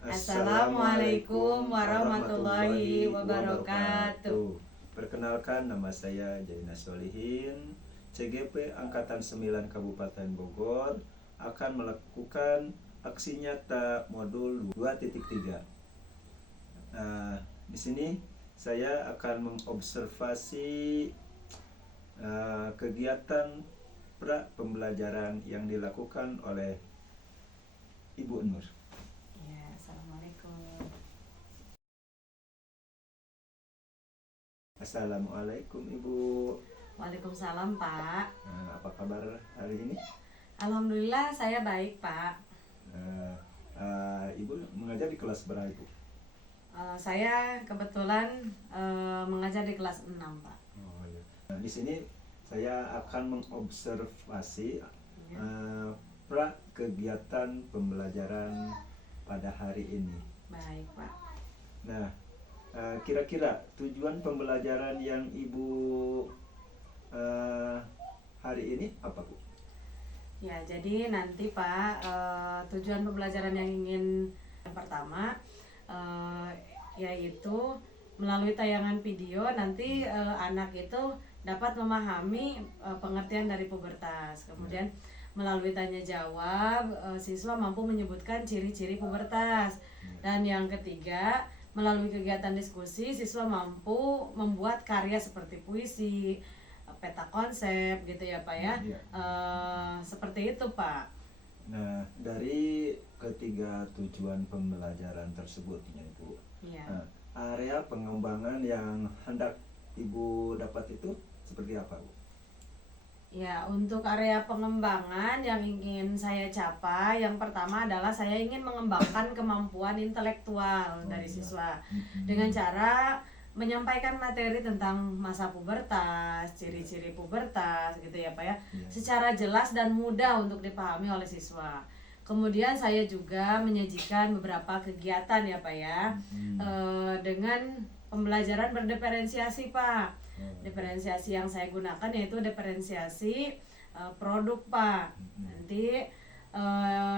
Assalamualaikum warahmatullahi wabarakatuh. Perkenalkan, nama saya Jaina Solihin, CGP Angkatan 9 Kabupaten Bogor, akan melakukan aksi nyata modul 2.3. Di sini saya akan mengobservasi kegiatan pra pembelajaran yang dilakukan oleh Ibu Nur. Ya, Assalamualaikum. Assalamualaikum Ibu. Waalaikumsalam Pak. Apa kabar hari ini? Alhamdulillah saya baik Pak. Ibu mengajar di kelas berapa Ibu? Saya kebetulan mengajar di kelas 6 Pak. Oh iya. Di sini saya akan mengobservasi pra kegiatan pembelajaran pada hari ini. Baik Pak. Nah, kira-kira tujuan pembelajaran yang Ibu hari ini apa Bu? Ya, jadi nanti Pak, tujuan pembelajaran yang pertama yaitu melalui tayangan video nanti anak itu dapat memahami pengertian dari pubertas. Kemudian melalui tanya jawab siswa mampu menyebutkan ciri-ciri pubertas. Dan yang ketiga, melalui kegiatan diskusi siswa mampu membuat karya seperti puisi, peta konsep gitu ya Pak ya. Seperti itu Pak. Nah, dari ketiga tujuan pembelajaran tersebut ya Ibu, area pengembangan yang hendak Ibu dapat itu seperti apa Bu? Ya, untuk area pengembangan yang ingin saya capai, yang pertama adalah saya ingin mengembangkan kemampuan intelektual dari siswa dengan cara menyampaikan materi tentang masa pubertas, ciri-ciri pubertas gitu ya Pak ya, secara jelas dan mudah untuk dipahami oleh siswa. Kemudian saya juga menyajikan beberapa kegiatan ya Pak ya, dengan pembelajaran berdiferensiasi Pak. Diferensiasi yang saya gunakan yaitu diferensiasi produk Pak. Nanti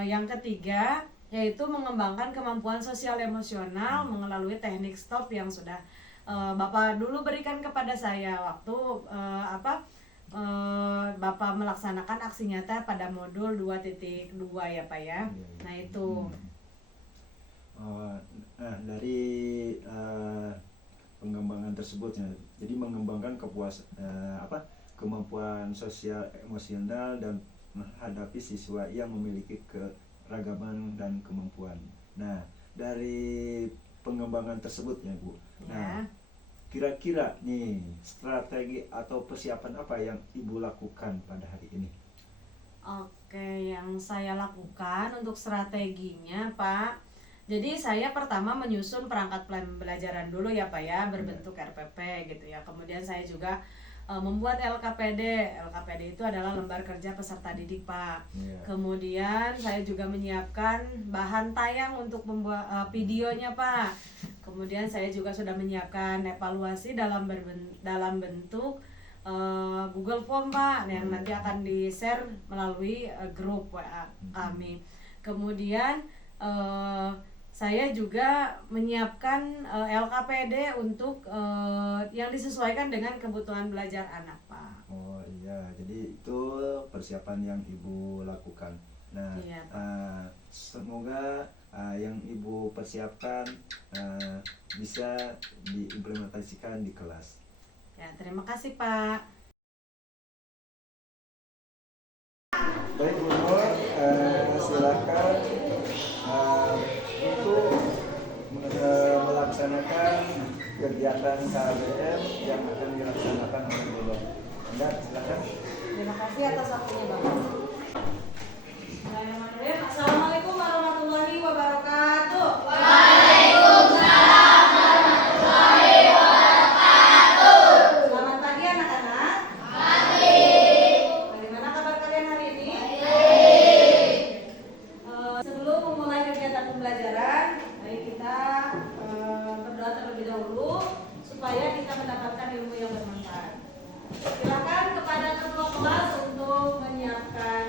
yang ketiga yaitu mengembangkan kemampuan sosial emosional melalui teknik stop yang sudah Bapak dulu berikan kepada saya waktu Bapak melaksanakan aksi nyata pada modul 2.2 ya Pak ya. Nah itu. Nah, dari pengembangan tersebut ya, jadi mengembangkan kemampuan sosial emosional dan menghadapi siswa yang memiliki keragaman dan kemampuan. Nah, dari pengembangan tersebut ya Bu. Nah, kira-kira nih strategi atau persiapan apa yang Ibu lakukan pada hari ini? Oke, yang saya lakukan untuk strateginya Pak, jadi saya pertama menyusun perangkat pembelajaran dulu ya Pak ya, berbentuk RPP gitu ya. Kemudian saya juga membuat LKPD. LKPD itu adalah lembar kerja peserta didik Pak. Kemudian saya juga menyiapkan bahan tayang untuk membuat videonya Pak. Kemudian saya juga sudah menyiapkan evaluasi dalam bentuk Google Form Pak, yang nanti akan di-share melalui grup WA kami. Kemudian saya juga menyiapkan LKPD untuk yang disesuaikan dengan kebutuhan belajar anak Pak. Oh iya, jadi itu persiapan yang Ibu lakukan. Nah, semoga yang Ibu persiapkan bisa diimplementasikan di kelas. Ya, terima kasih Pak. Baik Bu Nur, silakan untuk melaksanakan kegiatan KBM yang akan dilaksanakan oleh Bu Nur. Anda silakan. Terima kasih atas waktunya Bapak. Assalamualaikum warahmatullahi wabarakatuh. Waalaikumsalam warahmatullahi wabarakatuh. Selamat pagi anak-anak. Pagi. Bagaimana kabar kalian hari ini? Baik. Sebelum memulai kegiatan pembelajaran, mari kita berdoa terlebih dahulu supaya kita mendapatkan ilmu yang bermanfaat. Silakan kepada ketua kelas untuk menyiapkan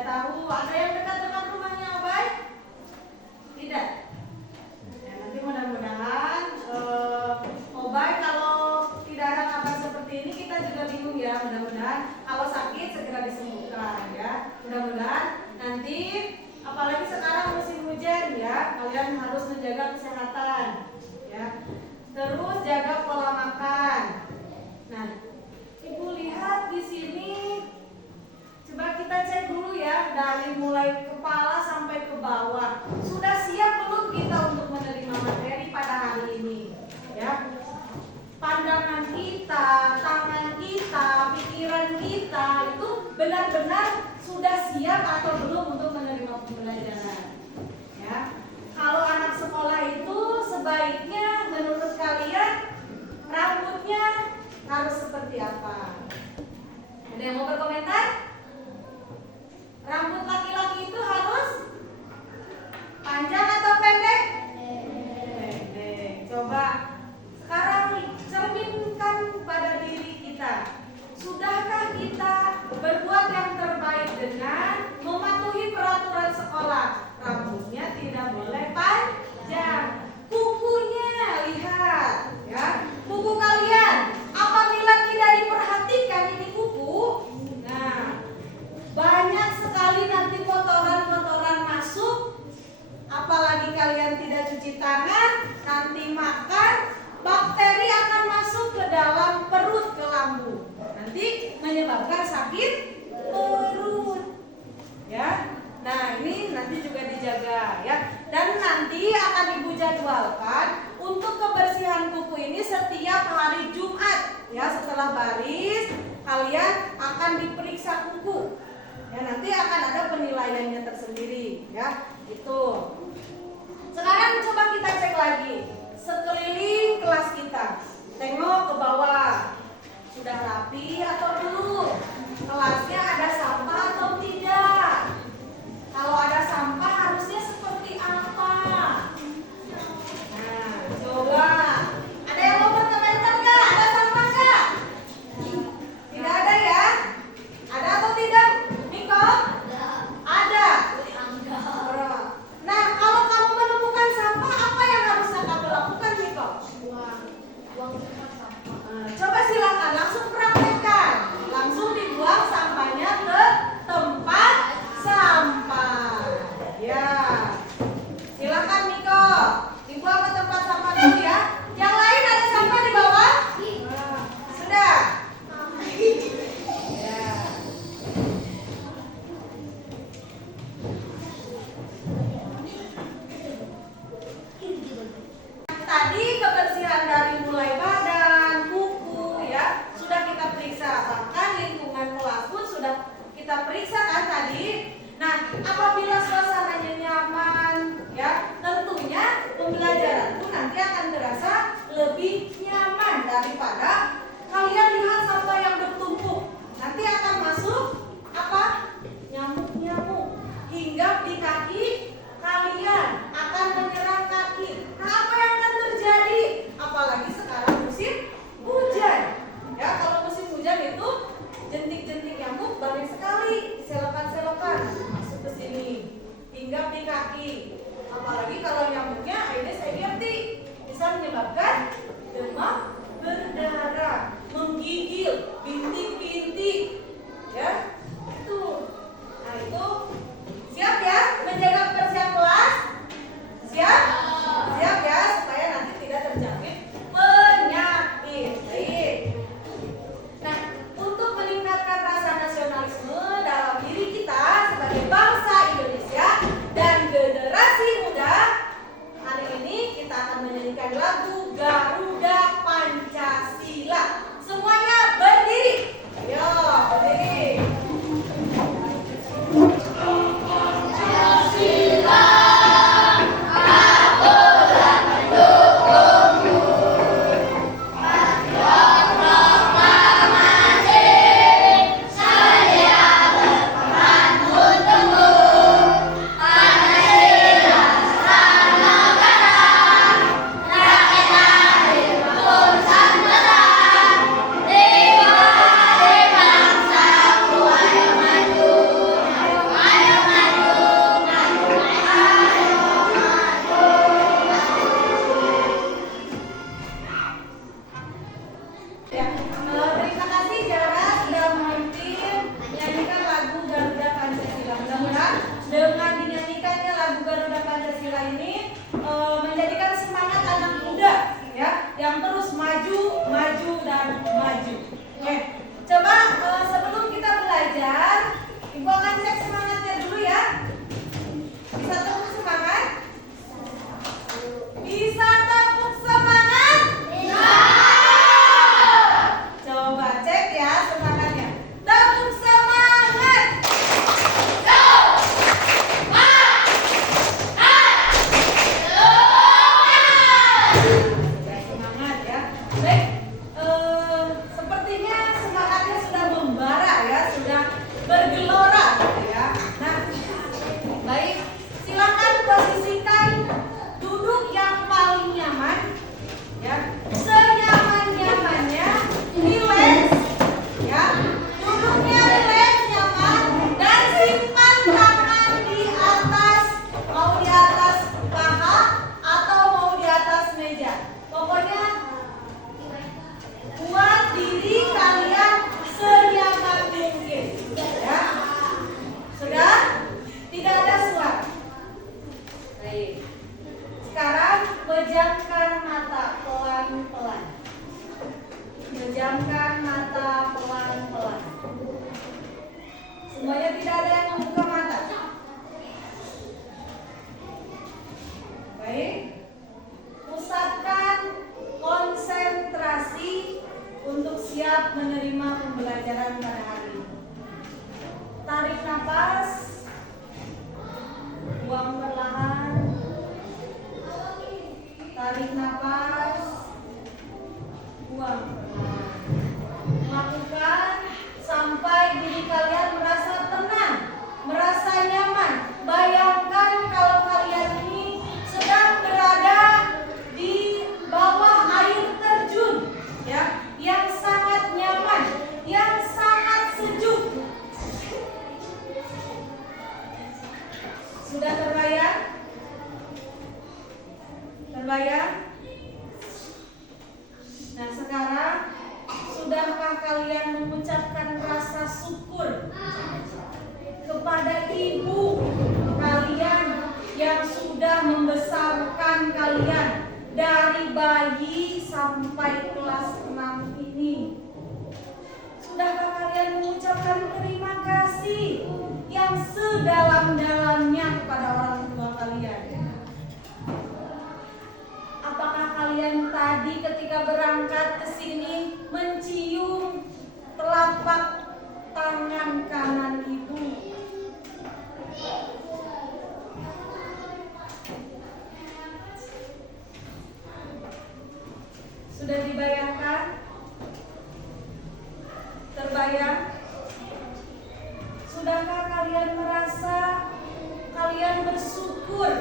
Tidak tahu. Ada yang dekat dengan rumahnya Abay? Tidak. Ya, nanti mudah-mudahan Obay kalau tidak ada kabar seperti ini kita juga bingung ya. Mudah-mudahan kalau sakit segera disembuhkan ya. Mudah-mudahan nanti apalagi sekarang musim hujan ya, kalian harus menjaga kesehatan ya. Terus jaga pola makan. Nah, Ibu lihat di sini. Coba kita cek dulu ya, dari mulai kepala sampai ke bawah. Sudah siap belum kita untuk menerima materi pada hari ini? Ya. Pandangan kita, tangan kita, pikiran kita itu benar-benar sudah siap atau belum untuk menerima pembelajaran? Ya. Kalau anak sekolah itu sebaiknya menurut kalian rambutnya harus seperti apa? Ada yang mau berkomentar? Rambut laki-laki itu harus panjang atau pendek? Pendek. Coba sekarang cerminkan pada diri kita. Sudahkah kita berbuat yang terbaik dengan mematuhi peraturan sekolah? Rambutnya tidak boleh panjang. Kukunya lihat, ya. Kuku kalian apabila tidak diperhatikan ini kuku, nah banyak sekali nanti kotoran-kotoran masuk. Apalagi kalian tidak cuci tangan, nanti makan, bakteri akan masuk ke dalam perut, ke lambung. Nanti menyebabkan sakit perut. Ya. Nah, ini nanti juga dijaga ya. Dan nanti akan Ibu jadwalkan untuk kebersihan kuku ini setiap hari Jumat. Ya, setelah baris kalian akan diperiksa kuku. Ya, nanti akan ada penilaiannya tersendiri ya. Itu. Sekarang coba kita cek lagi sekeliling kelas kita. Tengok ke bawah. Sudah rapi atau belum? Kelasnya ada sampah atau tidak? Kalau ada sampah harusnya seperti apa? Nah, coba. Ada yang mau berkomentar nggak? Ada sampah nggak? Tidak ada ya? Ada atau tidak? Niko? Ada. Nah, kalau kamu menemukan sampah, apa yang harus kamu lakukan, Niko? Buang tempat sampah. Coba silakan langsung praktekkan. Langsung dibuang sampahnya ke tempat sampah. Ya. Silakan Niko. Dibuang ke tempat sampah dulu ya. Yang lain ada sampah di bawah? Sudah. Ya. Tadi kebersihan dari mulai badan, kuku ya, sudah kita periksa. Bahkan lingkungan kelas pun sudah kita periksa kan tadi. Nah, apabila suasananya nyaman ya, tentunya pembelajaran pun nanti akan terasa lebih nyaman daripada kalian lihat sampah yang bertumpuk. Nanti akan masuk apa? Nyamuk-nyamuk hinggap di kaki kalian, akan menyerang kaki. Nah, apa yang akan terjadi? Apalagi sekarang musim hujan. Ya, kalau musim hujan itu jentik-jentik nyamuk banyak sekali, selokan-selokan masuk ke sini, hinggap di kaki. Apalagi kalau nyamuknya Aedes aegypti, bisa menyebabkan demam berdarah, menggigil, bintik-bintik. Ya, itu. Nah, itu siap ya menjaga kebersihan kelas? Siap? Siap ya, supaya nanti tidak terjangkit penyakit. Baik. Nah, untuk meningkatkan rasa nasionalisme dalam diri kita sebagai bangsa Indonesia dan generasi muda, hari ini kita akan menyanyikan lagu Garuda Pancasila. Semuanya berdiri. Semuanya tidak ada yang membuka mata. Baik. Pusatkan konsentrasi untuk siap menerima pembelajaran pada hari ini. Tarik nafas. Buang perlahan. Tarik nafas. Buang perlahan. Lakukan sampai diri kalian merasa tenang, merasa nyaman. Bayangkan kalau kalian ini sedang berada di bawah air terjun, ya, yang sangat nyaman, yang sangat sejuk. Sudah terbayang? Terbayang? Nah, sekarang sudahkah kalian mengucapkan rasa syukur kepada ibu kalian yang sudah membesarkan kalian dari bayi sampai kelas 6 ini? Sudahkah kalian mengucapkan terima kasih yang sedalam-dalamnya kepada orang tua kalian? Apakah kalian tadi ketika berangkat ke sini mencium telapak tangan kanan ibu? Sudah dibayangkan? Terbayang? Sudahkah kalian merasa kalian bersyukur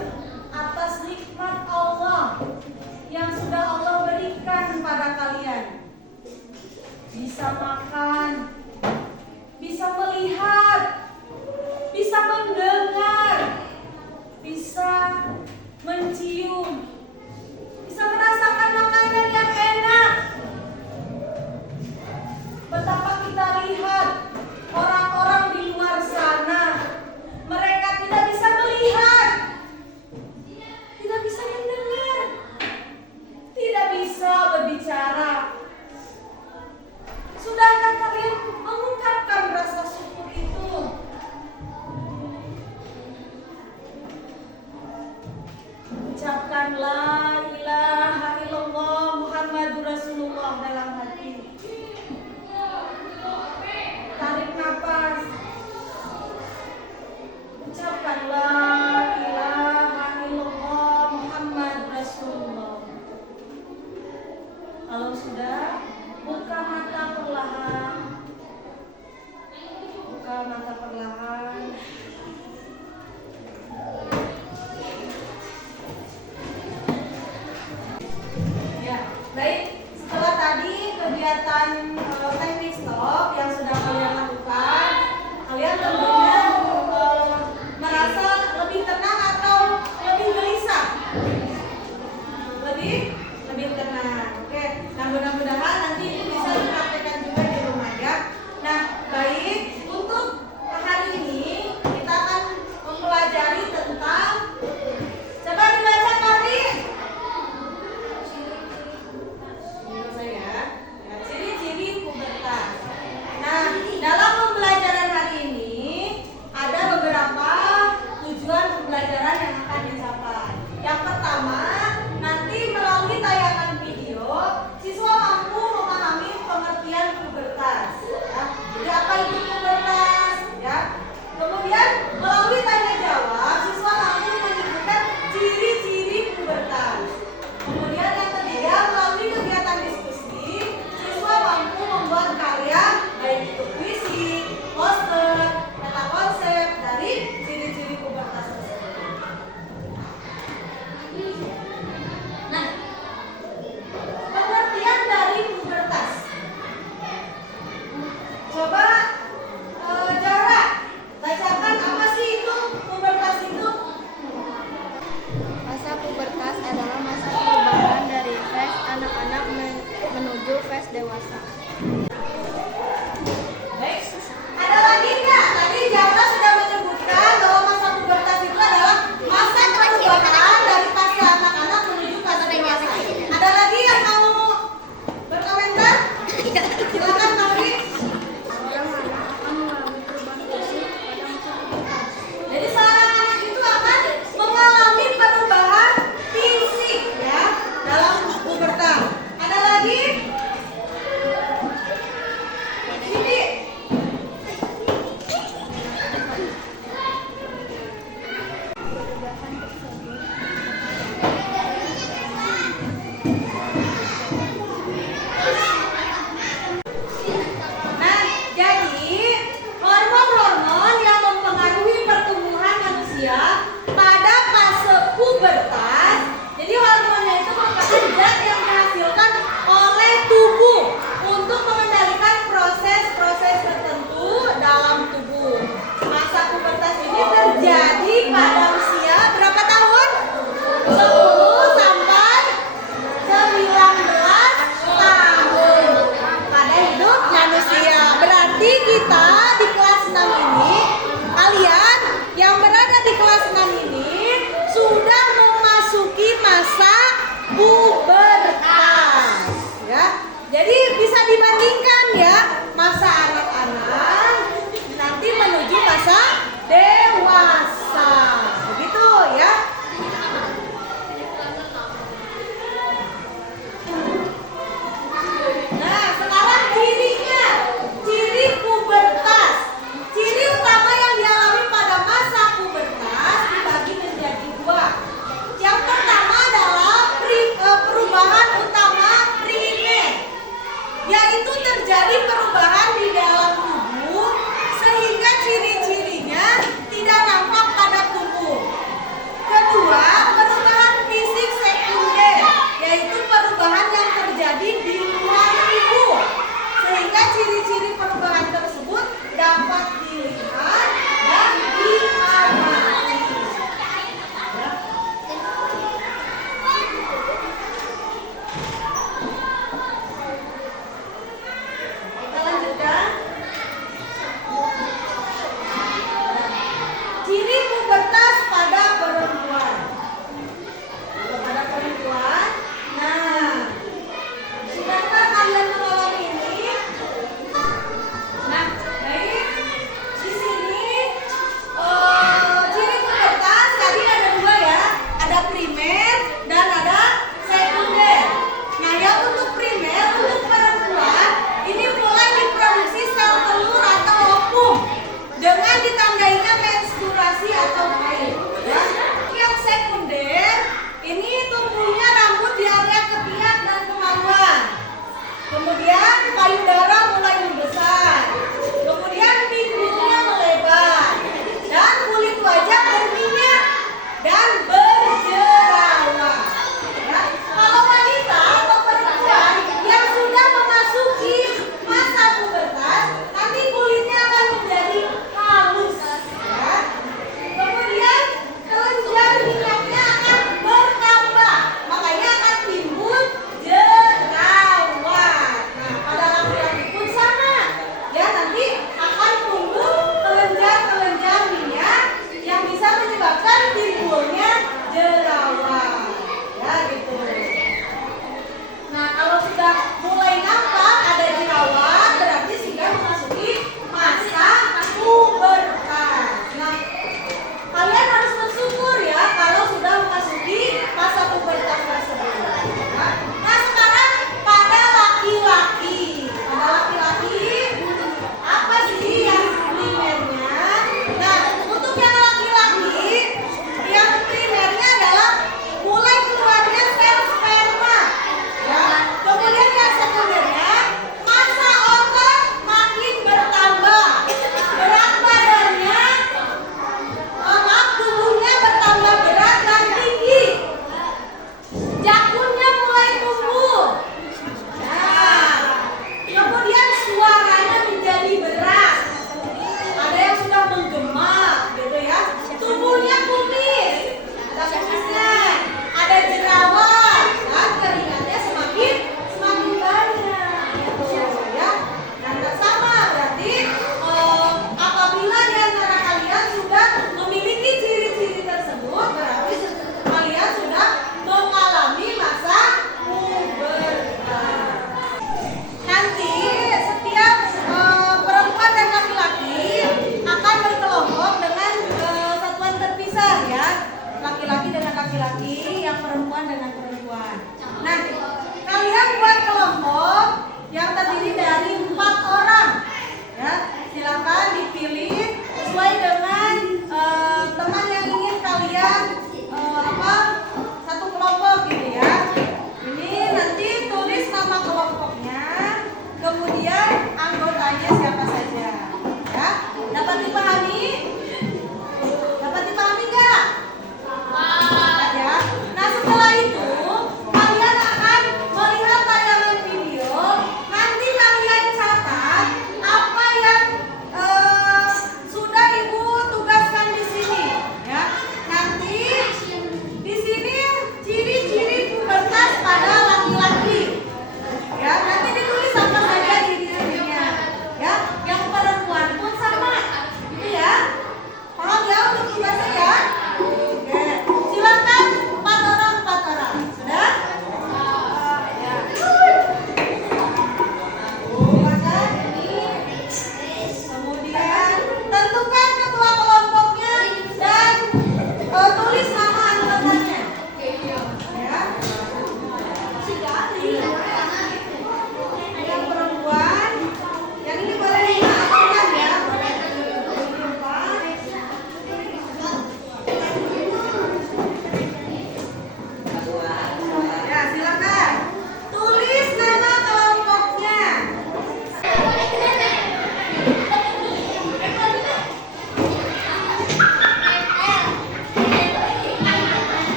atas nikmat Allah yang sudah Allah berikan pada kalian? Bisa makan, bisa melihat, bisa mendengar, bisa mencium, bisa merasakan makanan yang enak. Betapa kita lihat orang-orang di luar sana, mereka tidak bisa melihat, tidak bisa mendengar, tidak bisa berbicara. Sudahkah kalian mengungkapkan rasa syukur itu? Ucapkan la ilaha illallah Muhammadur Rasulullah dalam hati. Tarik nafas. Ucapkan la ilaha illallah Muhammadur Rasulullah. Kalau sudah, buka mata perlahan. Buka mata perlahan. Ya, baik. Setelah tadi kegiatan teknik stop yang sudah kalian lakukan, kalian tentunya merasa lebih tenang atau lebih gelisah? Lebih tenang. Oke. Nah, mudah-mudahan nanti ini bisa dipraktekkan juga di rumah ya. Nah, baik, untuk hari ini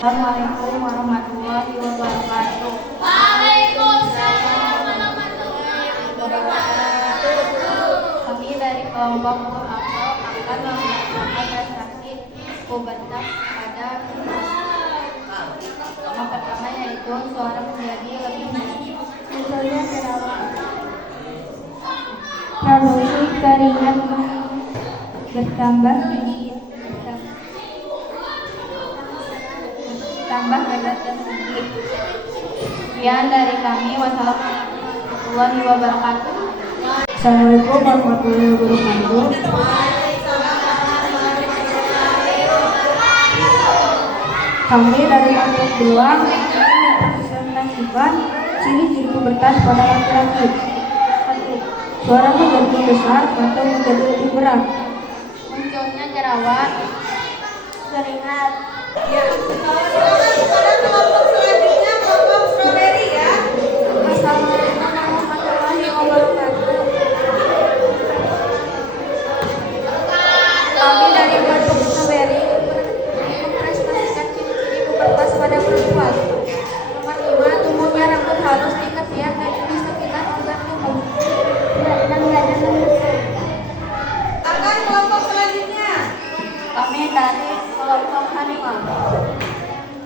Assalamualaikum warahmatullahi wabarakatuh. Waalaikumsalam warahmatullahi wabarakatuh. Kami dari kelompok Mu'afal akan melaksanakan prestasi Kubentak pada yang pertama yaitu suara menjadi lebih misalnya kerawat produksi keringat bertambah tambah berat dan tinggi. Sekian dari kami. Wassalamualaikum warahmatullahi wabarakatuh. Assalamualaikum warahmatullahi wabarakatuh. Kami dari kelompok beruang mempresentasikan ciri-ciri pubertas pada laki-laki. 1. Suara menjadi besar atau menjadi lebih berat. Munculnya jerawat, Keringat. Assalamualaikum warahmatullahi wabarakatuh. Kami dari kelompok strawberry mempresentasikan ciri-ciri pubertas pada perempuan. Nomor 5, tumbuhnya rambut halus di ketiak dan di sekitar organ tubuh. kami dari kelompok animal.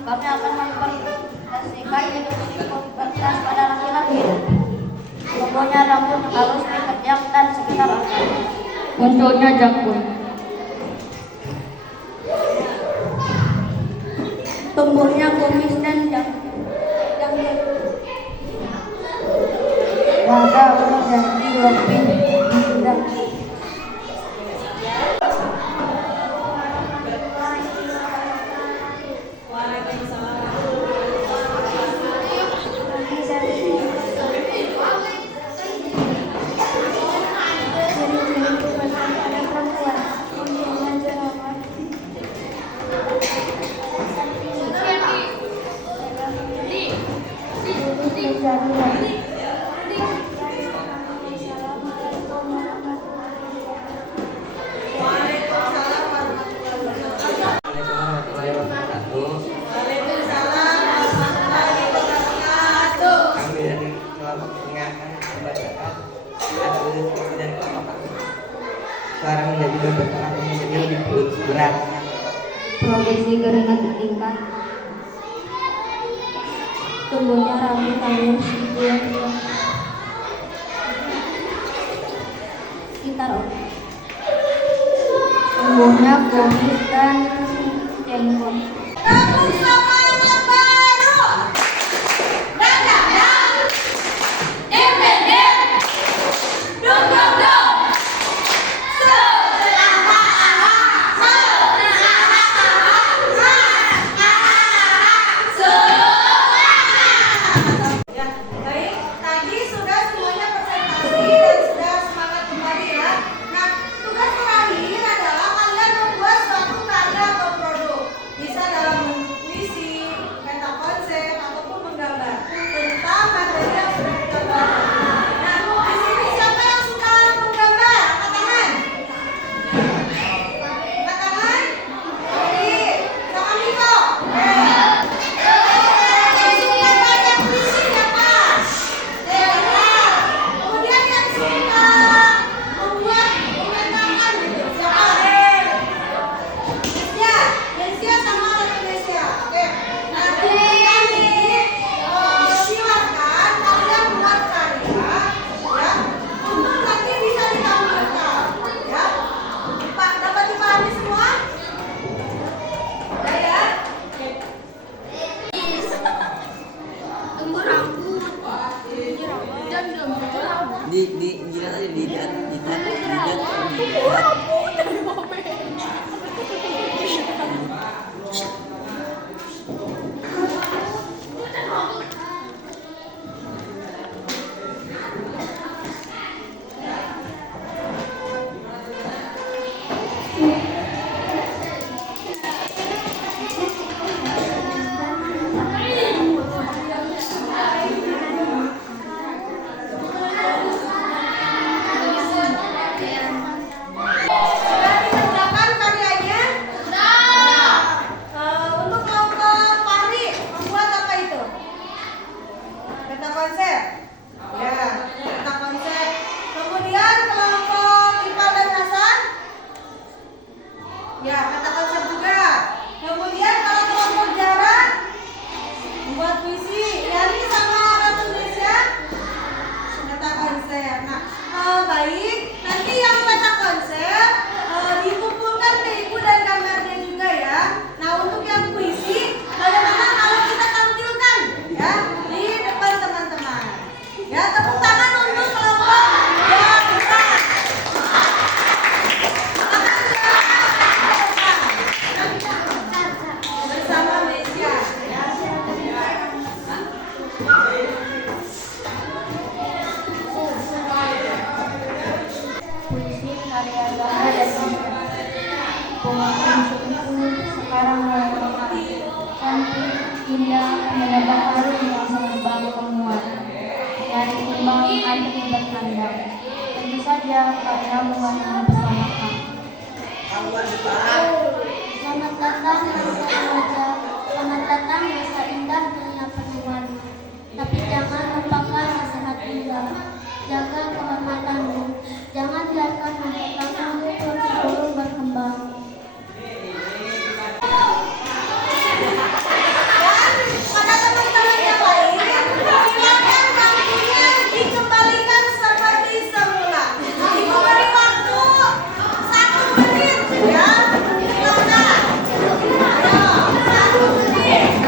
Kami akan mempresentasikan ciri-ciri pubertas pada laki-laki. Tumbuhnya rambut halus di ketiak dan sekitar organ. Munculnya janggut. Tumbuhnya kumis dan janggut. Wada menjadi lebih indah. Suara menjadi berbentuk atau menjadi lebih berat. Produksi keringat tingkat. Tumbuhnya rambut halus di sekitar organ. Tumbuhnya kumis dan jenggot. Di jilat aja jilat. peta konsep. Ya, peta konsep. Kemudian kelompok Ipal dan Hasan. Ya, peta konsep juga. Kemudian kalau kelompok jarak membuat puisi. Yani sama orang Indonesia peta konsep. Nah, baik. Nanti yang peta konsep dikumpulkan ke ibu dan kamarnya juga ya. Nah, untuk yang puisi, bagaimana kalau kita tampilkan ya di depan teman-teman. Ya, tepuk tangan untuk kelompok jarak depan. Bersama Malaysia. Ya. Puisi karya Zahra dan Sita. Bunga kuncup sekarang mulai mekar. Cantik, indah, mendadak harum yang semerbak memuat. Dari timbang antri berkandang. Tentu saja karya bunga yang bersamakan. Selamat datang masa remaja, selamat datang masa indah dunia penuh warna. Tapi jangan lupakan nasihat indah. Jaga kehormatanmu. Jangan biarkan mahkotanya terus berkembang. Pada teman-teman yang lain, silakan bangkunya dikembalikan seperti semula. Ibu beri waktu 1 menit ya. Silakan. Ayo, 1 menit.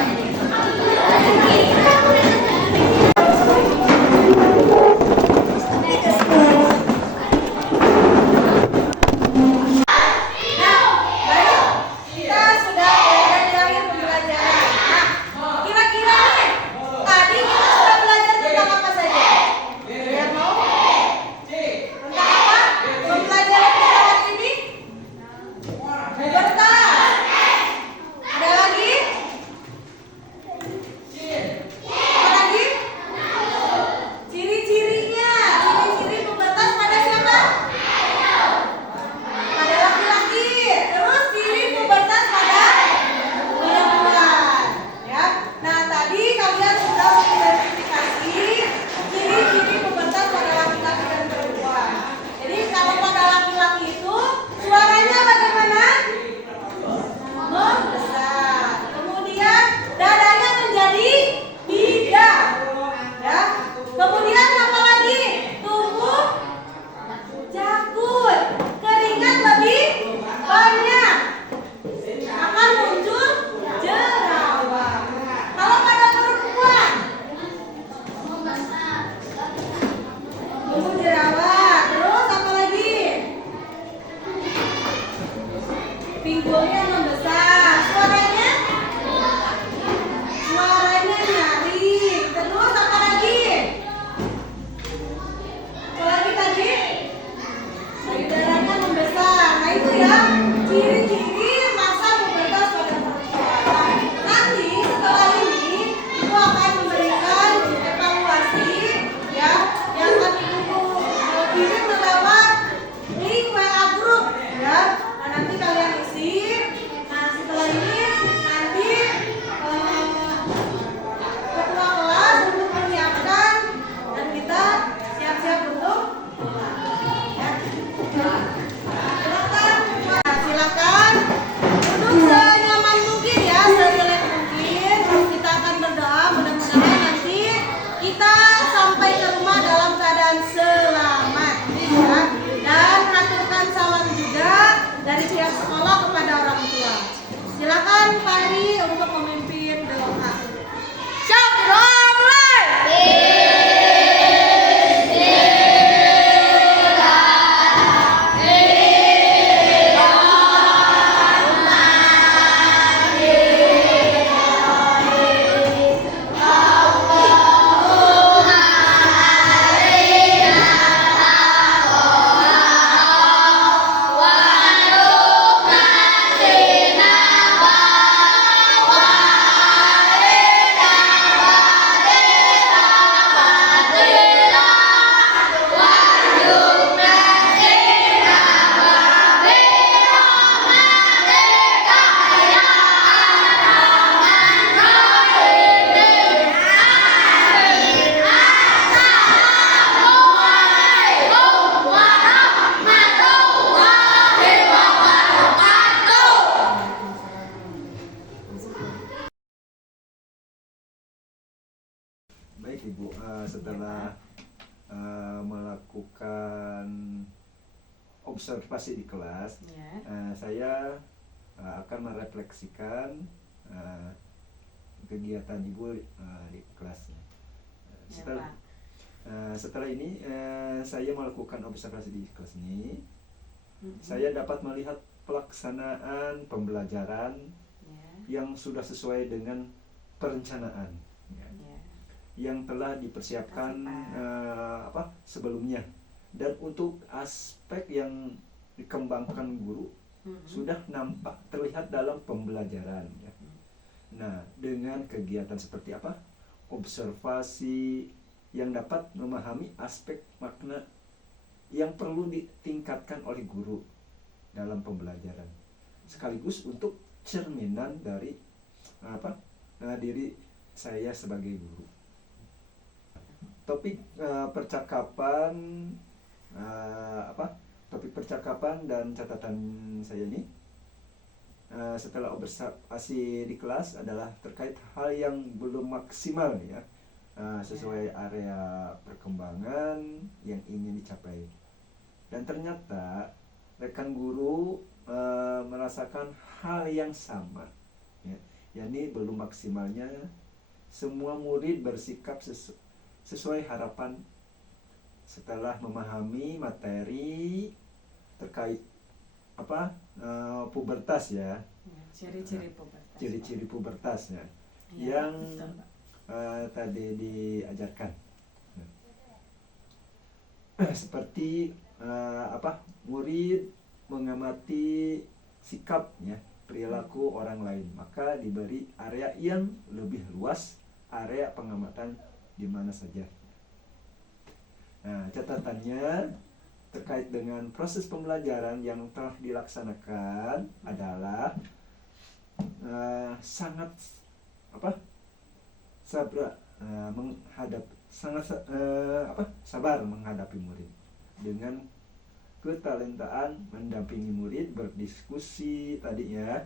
Bu, setelah melakukan observasi di kelas, Ya. saya akan merefleksikan kegiatan Ibu di kelasnya. Ya, Setelah Pak. setelah ini saya melakukan observasi di kelas ini, Mm-mm. saya dapat melihat pelaksanaan pembelajaran Ya. yang sudah sesuai dengan perencanaan ya, Ya. yang telah dipersiapkan Terima kasih, sebelumnya, dan untuk aspek yang dikembangkan guru Mm-mm. sudah nampak terlihat dalam pembelajaran ya. Nah, dengan kegiatan seperti apa? Observasi yang dapat memahami aspek makna yang perlu ditingkatkan oleh guru dalam pembelajaran, sekaligus untuk cerminan dari diri saya sebagai guru. Topik percakapan topik percakapan dan catatan saya ini setelah observasi di kelas adalah terkait hal yang belum maksimal ya, sesuai area perkembangan yang ingin dicapai. Dan ternyata rekan guru merasakan hal yang sama ya, yakni belum maksimalnya semua murid bersikap sesuai harapan setelah memahami materi terkait pubertas ya, Ya, ciri-ciri pubertas. ciri-ciri pubertasnya Ya, yang betul, Pak. tadi diajarkan. Seperti murid mengamati sikapnya, perilaku orang lain, maka diberi area yang lebih luas, area pengamatan di mana saja. Nah, catatannya terkait dengan proses pembelajaran yang telah dilaksanakan adalah sangat sabar menghadapi murid, dengan ketalentaan mendampingi murid berdiskusi tadinya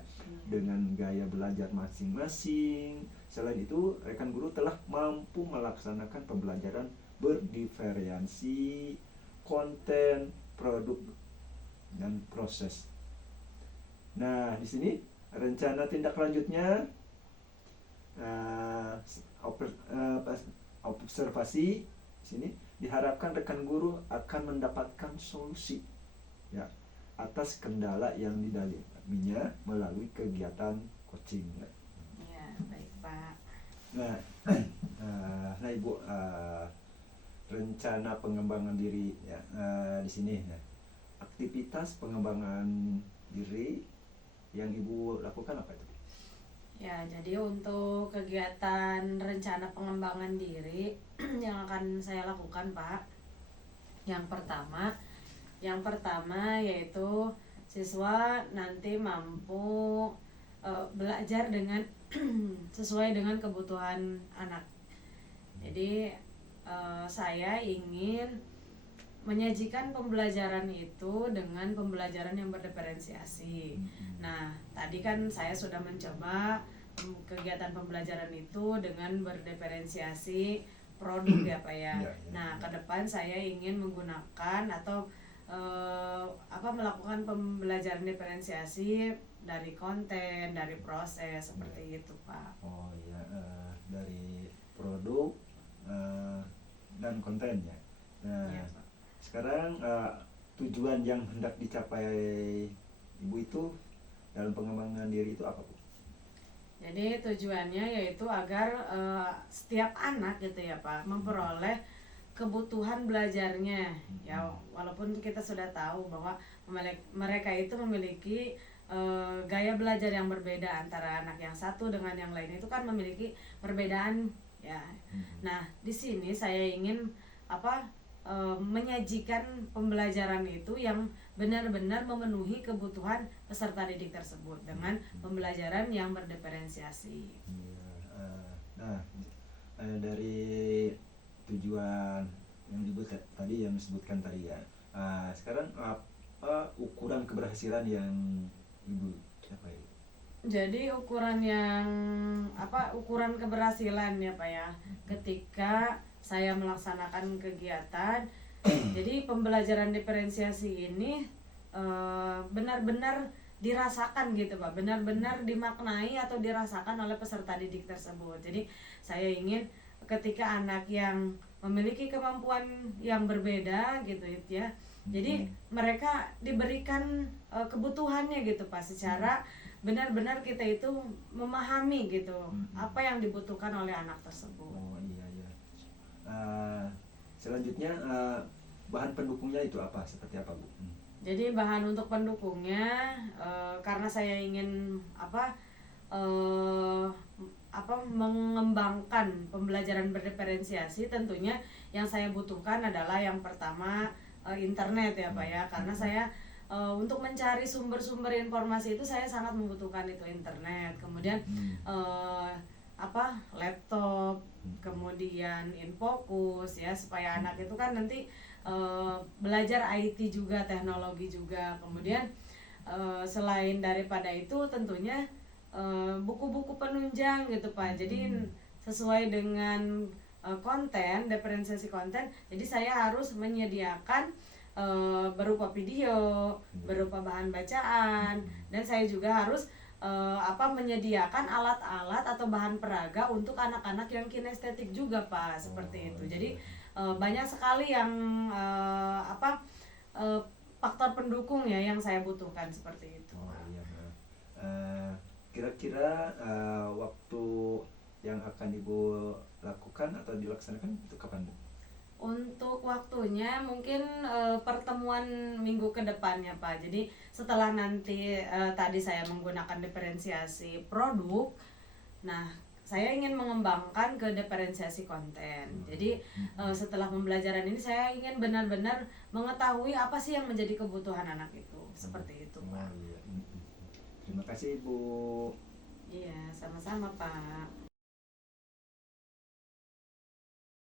dengan gaya belajar masing-masing. Selain itu, rekan guru telah mampu melaksanakan pembelajaran berdiferensi konten, produk, dan proses. Nah, di sini rencana tindak lanjutnya observasi di sini diharapkan rekan guru akan mendapatkan solusi ya atas kendala yang didalaminya melalui kegiatan coaching ya. Ya, baik, Pak. Nah, Ibu, rencana pengembangan diri ya di sini ya. Aktivitas pengembangan diri yang Ibu lakukan apa itu? Ya, jadi untuk kegiatan rencana pengembangan diri yang akan saya lakukan, Pak. Yang pertama yaitu siswa nanti mampu belajar dengan sesuai dengan kebutuhan anak. Jadi saya ingin menyajikan pembelajaran itu dengan pembelajaran yang berdiferensiasi. Nah, tadi kan saya sudah mencoba kegiatan pembelajaran itu dengan berdiferensiasi produk ya, Pak ya. Nah, ke depan saya ingin menggunakan atau melakukan pembelajaran diferensiasi dari konten, dari proses seperti itu, Pak. Oh iya, dari produk dan konten ya. Nah, Iya, Pak. sekarang tujuan yang hendak dicapai Ibu itu dalam pengembangan diri itu apa, Bu? Jadi tujuannya yaitu agar setiap anak gitu ya, Pak, memperoleh kebutuhan belajarnya. Ya, walaupun kita sudah tahu bahwa mereka itu memiliki gaya belajar yang berbeda, antara anak yang satu dengan yang lain itu kan memiliki perbedaan ya. Nah, di sini saya ingin menyajikan pembelajaran itu yang benar-benar memenuhi kebutuhan peserta didik tersebut dengan pembelajaran yang berdiferensiasi. Nah, dari tujuan yang Ibu tadi yang disebutkan tadi ya. Sekarang apa ukuran keberhasilan yang Ibu capai? Jadi ukuran keberhasilan ya, Pak ya, ketika saya melaksanakan kegiatan. Jadi pembelajaran diferensiasi ini benar-benar dirasakan gitu Pak, benar-benar dimaknai atau dirasakan oleh peserta didik tersebut. Jadi saya ingin ketika anak yang memiliki kemampuan yang berbeda gitu ya, jadi mereka diberikan kebutuhannya gitu Pak, secara benar-benar kita itu memahami gitu apa yang dibutuhkan oleh anak tersebut. Oh iya iya. Selanjutnya bahan pendukungnya itu apa? Seperti apa Bu? Jadi bahan untuk pendukungnya karena saya ingin mengembangkan pembelajaran berdiferensiasi, tentunya yang saya butuhkan adalah yang pertama internet ya Pak ya, karena saya untuk mencari sumber-sumber informasi itu saya sangat membutuhkan itu internet, kemudian laptop, kemudian infocus ya, supaya anak itu kan nanti belajar IT juga, teknologi juga. Kemudian selain daripada itu tentunya buku-buku penunjang gitu Pak. Jadi sesuai dengan konten, diferensiasi konten, jadi saya harus menyediakan berupa video, berupa bahan bacaan, dan saya juga harus menyediakan alat-alat atau bahan peraga untuk anak-anak yang kinestetik juga Pak, seperti itu. Jadi banyak sekali yang faktor pendukung ya yang saya butuhkan seperti itu. Oh iya. Kira-kira waktu yang akan Ibu lakukan atau dilaksanakan itu kapan Bu? Untuk waktunya mungkin pertemuan minggu ke depannya Pak. Jadi setelah nanti tadi saya menggunakan diferensiasi produk, nah saya ingin mengembangkan ke diferensiasi konten. Jadi setelah pembelajaran ini saya ingin benar-benar mengetahui apa sih yang menjadi kebutuhan anak itu. Seperti itu Pak. Oh, iya. Terima kasih Bu. Iya, sama-sama Pak.